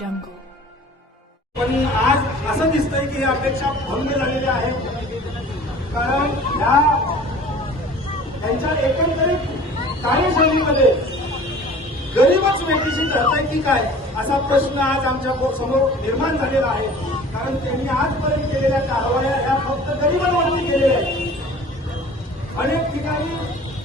jungle. पण आज असं दिसतंय की ही अपेक्षा भंग झालेल्या आहेत. कारण त्यांच्या एकंदरीत कार्यशैलीमध्ये गरीबच वेठीशी धरताय की काय असा प्रश्न आज आमच्या समोर निर्माण झालेला आहे. कारण त्यांनी आजपर्यंत केलेल्या कारवाया ह्या फक्त गरिबांवरती केलेल्या आहेत. अनेक ठिकाणी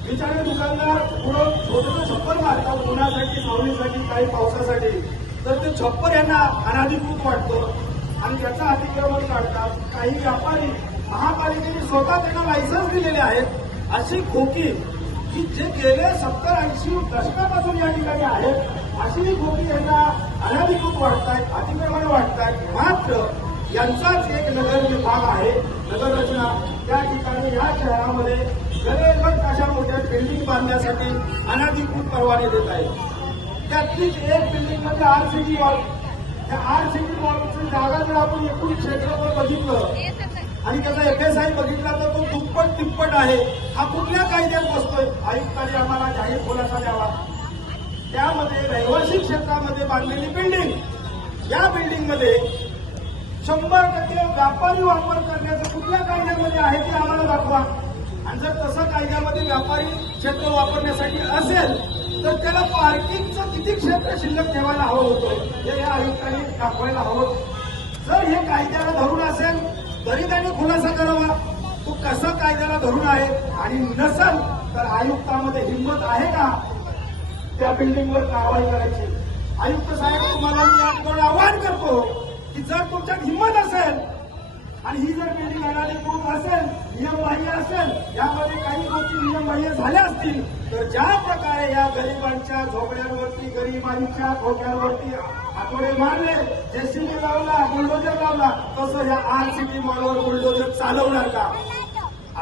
बिचारे दुकानदार पुढं छोटं छप्पर मारतात उन्हासाठी, सावलीसाठी, काही पावसासाठी, तर ते छप्पर यांना अनाधिकृत वाटतं आणि त्याचं अतिक्रमण काढतात. काही व्यापारी महापालिकेने स्वतः त्यांना लायसन्स दिलेले आहेत. अशी खोकी की जे गेले 70-80 दशकापासून या ठिकाणी आहेत, अशी खोकी यांना अनाधिकृत वाटतायत, अतिक्रमण वाटतायत. मात्र यांचाच एक नगर विभाग आहे, नगर रचना. त्या ठिकाणी या शहरामध्ये गणेशभट अशा मोठ्या बिल्डिंग बांधण्यासाठी अनाधिकृत परवाने देत आहेत. त्यातलीच एक बिल्डिंग म्हणजे आरसीटी वॉल. त्या आरसीटी वॉलची जागा जर आपण एकूण क्षेत्रफळ बघितलं आणि त्याचा FSI बघितला तर तो दुप्पट तिप्पट आहे. हा कुठल्या कायद्यात बसतोय? आयुक्तांनी आम्हाला जाहीर खुलासा द्यावा. त्यामध्ये रहिवासी क्षेत्रामध्ये बांधलेली बिल्डिंग, या बिल्डिंगमध्ये 100% व्यापारी वापर करण्याचं कुठल्या कायद्यामध्ये आहे ते आम्हाला दाखवा. आणि जर तसं कायद्यामध्ये व्यापारी क्षेत्र वापरण्यासाठी असेल तर त्याला पार्किंगचं किती क्षेत्र शिल्लक ठेवायला हवं होतं हे या आयुक्तांनी दाखवायला हवं. जर हे कायद्याला धरून असेल तरी त्यांनी खुलासा करावा तो कसा कायद्याला धरून आहे. आणि नसेल तर आयुक्तामध्ये हिंमत आहे का त्या बिल्डिंगवर कारवाई करायची? आयुक्त साहेब, तुम्हाला मी या ठिकाणी आवाहन करतो की जर तुमच्यात हिंमत असेल आणि ही जर बिल्डिंग अनाधिकृत असेल, नियमबाह्य असेल, यामध्ये काही गोष्टी नियमबाह्य झाल्या असतील तर ज्या प्रकारे या गरिबांच्या झोपड्यांवरती, गरिबांच्या खोक्यांवरती हातोडे मारले, जेसीबी लावला, बुलडोजर लावला, तसं या आरसीटी मॉलवर बुलडोजर चालवणार का?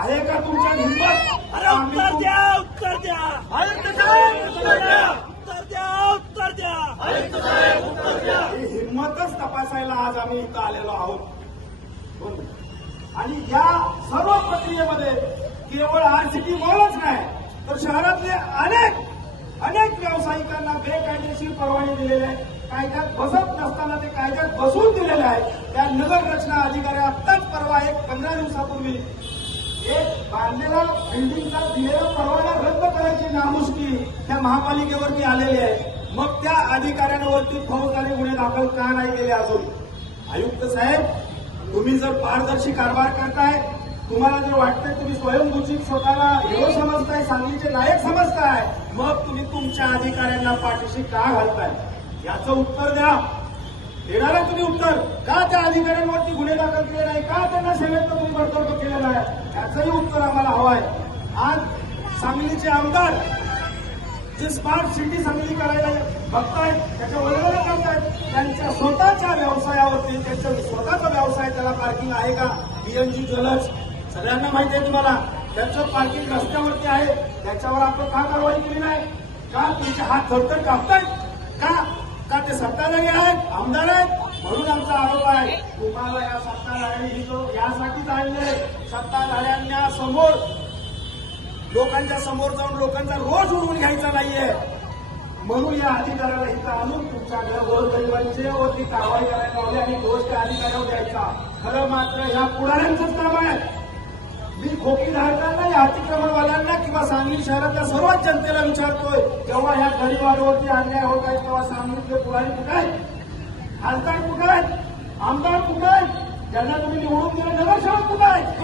आहे का तुमच्या हिंमत? उत्तर द्या, उत्तर द्या. आयुक्त साहेब, उत्तर द्या. उत्तर द्या, उत्तर द्या. आयुक्त साहेब, उत्तर द्या. ही हिंमतच तपासायला आज आम्ही इथं आलेलो आहोत. आणि या सर्व प्रक्रियेमध्ये केवळ आरसीटी मॉलच नाही तर शहरातले अनेक व्यावसायिकांना बेकायदेशीर परवाने दिलेले आहेत. कायद्यात बसत नसताना ते कायद्यात बसवून दिलेले आहेत. त्या नगर रचना अधिकारी आत्ताच परवा 15 दिवसापूर्वी एक बांधलेला बिल्डिंगचा दिलेला परवाना रद्द करायची नामुष्की त्या महापालिकेवरती आलेली आहे. मग त्या अधिकाऱ्यांवरती फौजदारी गुन्हे दाखल का नाही केले अजून? आयुक्त साहेब, तुम्ही जर पारदर्शी कारभार करताय, तुम्हाला जर वाटतंय तुम्ही स्वयंघोषित स्वतःला हिरो समजताय, सांगलीचे नायक समजताय, मग तुम्ही तुमच्या अधिकाऱ्यांना पाठीशी का घालताय? याचं उत्तर द्या. देणार आहे तुम्ही उत्तर? का त्या अधिकाऱ्यांवरती गुन्हे दाखल केले नाही? का त्यांना सेवेतनं तुम्ही बडतर्फ केलेलं आहे? याचंही उत्तर आम्हाला हवं आहे. आज सांगलीचे आमदार जे स्मार्ट सिटी सांगली करायला बघतायत, त्याच्या वल्गना करतायत, त्यांच्या स्वतःच्या व्यवसायावरती, त्यांचा स्वतःचा व्यवसाय, त्याला पार्किंग आहे का? BNG ज्वेलर्स सगळ्यांना माहिती आहे तुम्हाला, त्यांचं पार्किंग रस्त्यावरती आहे. त्याच्यावर आपण का कारवाई केली नाही? का तुमचे हात थरथर कापतायत? का ते सत्ताधारी आहेत, आमदार आहेत म्हणून आमचा आरोप आहे. तुम्हाला या सत्ताधाऱ्यांनी यासाठीच आणले, सत्ताधाऱ्यांना समोर लोकांच्या समोर जाऊन लोकांचा रोज उडवून घ्यायचा नाहीये म्हणून या अधिकाऱ्याला इथं आणून तुमच्या गोरगरिबांचे वरती कारवाई करायला लावली आणि दोष त्या अधिकाऱ्यावर द्यायचा. खरं मात्र या पुढाऱ्यांचंच काम आहे. मी खोकीधारकांना, या अतिक्रमणवाल्यांना किंवा सांगली शहरातल्या सर्वच जनतेला विचारतोय, जेव्हा ह्या गरिबांवरती अन्याय होत आहे तेव्हा सांगलीतले पुढारी कुठे आहेत? खासदार कुठे आहेत? आमदार कुठे आहेत? ज्यांना तुम्ही निवडून दिलं नगरसेवक कुठे आहेत?